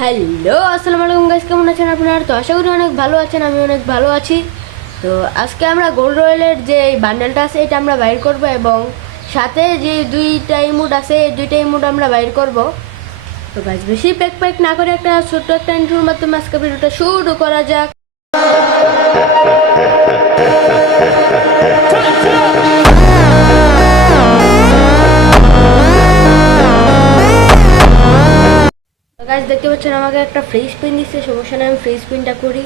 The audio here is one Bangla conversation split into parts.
হ্যালো, আসসালামু আলাইকুম গাইস, কেমন আছেন আপনারা? তো আশা করি অনেক ভালো আছেন। আমি অনেক ভালো আছি। তো আজকে আমরা গোল্ড রয়্যালের যে বান্ডেলটা আছে এটা আমরা বাইর করব এবং সাথে যে দুইটা ইমোট আছে এই দুইটা ইমোট আমরা বাইর করব। তো গাইস বেশি প্যাক না করে একটা ছোট্ট একটা ইন্ট্রোর মাধ্যমে আজকে ভিডিওটা শুরু করা যাক। তো গাইস দেখতে পাচ্ছেন আমাকে একটা ফ্রি স্পিন দিচ্ছে, সমস্যা নেই, আমি ফ্রি স্পিনটা করি।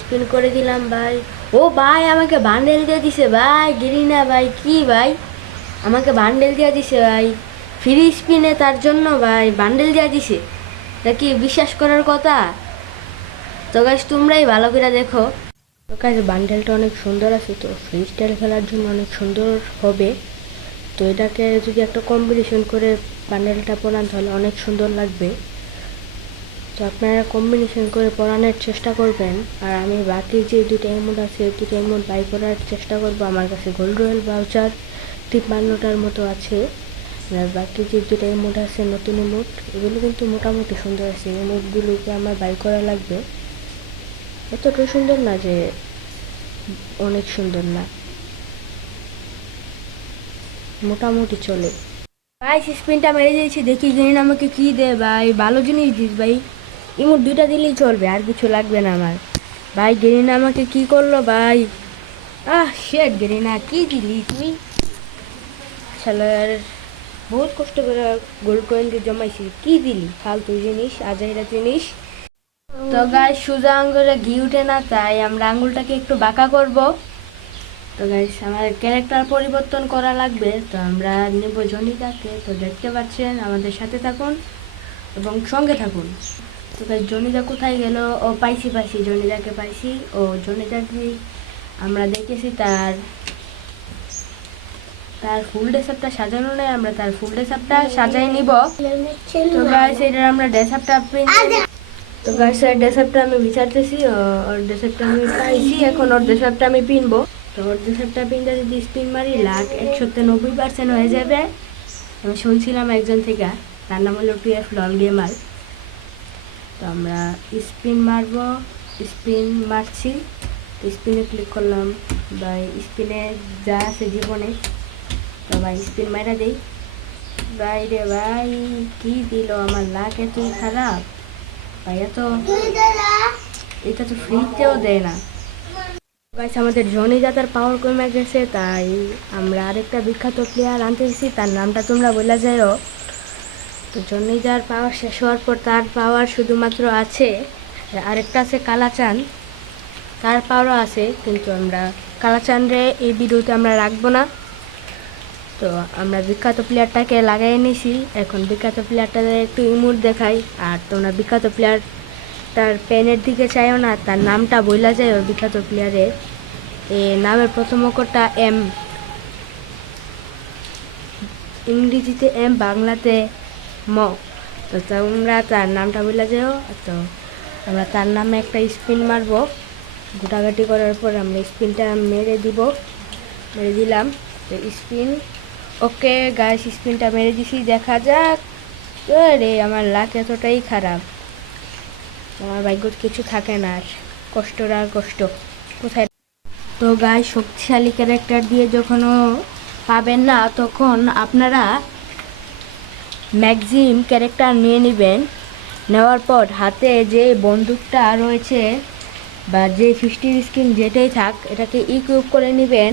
স্পিন করে দিলাম ভাই। ও ভাই আমাকে বান্ডেল দিয়ে দিছে ভাই, গিরিনা ভাই, কি ভাই আমাকে বান্ডেল দিয়ে দিছে ভাই, ফ্রি স্পিনে তার জন্য ভাই বান্ডেল দিয়ে দিছে। এটা কি বিশ্বাস করার কথা? তো গাইস তোমরাই ভালো করে দেখো। তো গাইস বান্ডেলটা অনেক সুন্দর আছে, তো ফ্রি স্টাইল খেলার জন্য অনেক সুন্দর হবে। তো এটাকে যদি একটা কম্বিনেশন করে বান্ডেলটা পরান তাহলে অনেক সুন্দর লাগবে। তো আপনারা কম্বিনেশন করে পড়ানোর চেষ্টা করবেন। আর আমি বাকি যে দুটো অ্যামাউন্ট আছে এই দুটো অ্যামাউন্ট বাই করার চেষ্টা করব। আমার কাছে গোল্ড রয়্যাল ভাউচার 53টার মতো আছে। আর বাকি যে দুটো অ্যামাউন্ট আছে নতুন অ্যামাউন্ট, এগুলো কিন্তু মোটামুটি সুন্দর আছে। এই অ্যামাউন্টগুলোকে আমার বাই করা লাগবে। এতটা সুন্দর না যে অনেক সুন্দর না, মোটামুটি চলে। ভাই স্পিনটা মেরে দিয়েছি, দেখি জানি না আমাকে কি দে ভাই। ভালো জিনিস দিস ভাই, ইমোট দুইটা দিলেই চলবে, আর কিছু লাগবে না আমার। ভাই গেরিনা আমাকে কি করলো ভাই? শেট গেরিনা, কি দিলি তুই? শালার বহুত কষ্ট করে গোল্ড কয়েন দিয়ে জমাইছি, কি দিলি ফালতু জিনিস, আজাইরা জিনিস। তো গাই সোজা আঙ্গুলে ঘি উঠে না, তাই আমরা আঙ্গুলটাকে একটু বাঁকা করব। তো গাইস আমার ক্যারেক্টার পরিবর্তন করা লাগবে, তো আমরা নেব জনিতাকে। তো দেখতে পাচ্ছেন, আমাদের সাথে থাকুন এবং সঙ্গে থাকুন। তো গাইস জনিতা কোথায় গেল? ও পাইছি জনিতাকে পাইছি। ও জনিতাকে আমরা দেখেছি তার তার ফুল ড্রেসআপটা সাজানো নেই, আমরা তার ফুল ড্রেসআপটা সাজাই নিব। তো গাইস এটা আমরা ড্রেসআপটা তো গাইস এর ড্রেসআপটা আমি বিচারতেছি, ওর ড্রেসআপটা আমি পাইছি, এখন ওর ড্রেসআপটা আমি পিনবো। তো ওর ড্রেসআপটা পিনতে যদি স্পিন মারি লাখ 190% হয়ে যাবে। আমি শুনছিলাম একজন থেকে, তার নাম হলো PF লল গেমার। তো আমরা স্পিন মারবো, স্পিন মারছি, স্পিনে ক্লিক করলাম। ভাই স্পিনে যা আছে জীবনে, তো ভাই স্পিন মারা দেই। ভাই রে ভাই, কি দিল আমার, লাখ এতই খারাপ ভাই। এটা তো ফ্রিতেও দেয় না। গাইস আমাদের জনি জাতার পাওয়ার কমে গেছে, তাই আমরা আরেকটা বিখ্যাত প্লেয়ার আনতেছি, তার নামটা তোমরা বলে যাও। তো জনি যার পাওয়ার শেষ হওয়ার পর তার পাওয়ার শুধুমাত্র আছে, আরেকটা আছে কালাচান, তার পাওয়ারও আছে, কিন্তু আমরা কালাচানরে এই ভিডিওতে আমরা রাখবো না। তো আমরা বিখ্যাত প্লেয়ারটাকে লাগাই নিয়েছি, এখন বিখ্যাত প্লেয়ারটাকে একটু ইমোট দেখাই। আর তোমরা বিখ্যাত প্লেয়ার তার পেনের দিকে চাইও না, তার নামটা বইলা যায় ওর বিখ্যাত প্লেয়ারের। নামের প্রথম অক্ষরটা M, ইংরেজিতে M, বাংলাতে ম। তো তোমরা তার নামটা বইলা যাও। তো আমরা তার নামে একটা স্পিন মারবো, গোটাগাটি করার পর আমরা স্পিনটা মেরে দিলাম। তো স্পিন ওকে গাইস, স্পিনটা মেরে দিছি, দেখা যাক। রে আমার লাক এতটাই খারাপ, আমার ভাগ্য কিছু থাকে না, আর কষ্টর আর কষ্ট কোথায়। তো গাইস শক্তিশালী ক্যারেক্টার দিয়ে যখনও পাবেন না, তখন আপনারা ম্যাক্সিম ক্যারেক্টার নিয়ে নেবেন। নেওয়ার পর হাতে যে বন্দুকটা রয়েছে বা যে 50 স্কিন যেটাই থাক, এটাকে ইকুইপ করে নেবেন।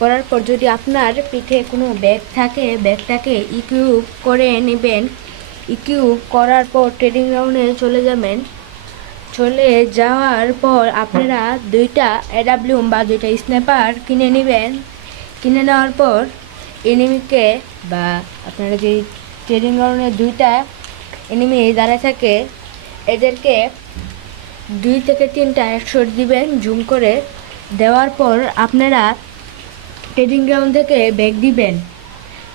করার পর যদি আপনার পিঠে কোনো ব্যাগ থাকে, ব্যাগটাকে ইকুইপ করে নেবেন। ইকুইপ করার পর ট্রেডিং গ্রাউন্ডে চলে যাবেন। চলে যাওয়ার পর আপনারা দুইটা AWM বা দুইটা স্ন্যাপার কিনে নেবেন। কিনে নেওয়ার পর এনিমিকে বা আপনারা যে ট্রেডিং গ্রাউন্ডে দুইটা এনিমি দাঁড়ায় থাকে, এদেরকে 2 থেকে 3টা হেডশট দিবেন জুম করে। দেওয়ার পর আপনারা ট্রেডিং গ্রাউন্ড থেকে ব্যাগ দিবেন।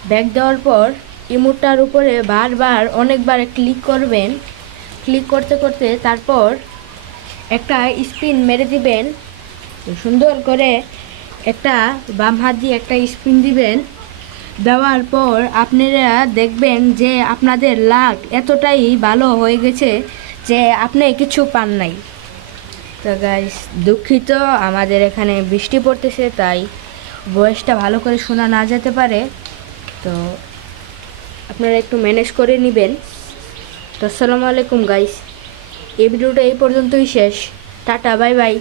ব্যাগ দেওয়ার পর ইমোটটার উপরে বারবার অনেকবার ক্লিক করবেন। ক্লিক করতে করতে তারপর একটা স্পিন মেরে দিবেন সুন্দর করে। একটা বাম হাত দিয়ে একটা স্পিন দিবেন, দেওয়ার পর আপনারা দেখবেন যে আপনাদের লাক এতটাই ভালো হয়ে গেছে যে আপনি কিছু পান নাই। তো গাইস দুঃখিত, আমাদের এখানে বৃষ্টি পড়তেছে তাই ভয়েসটা ভালো করে শোনা না যেতে পারে, তো আপনারা একটু ম্যানেজ করে নেবেন। তো আসসালামু আলাইকুম গাইস, এই ভিডিওটা এই পর্যন্তই শেষ। Tata, bye bye.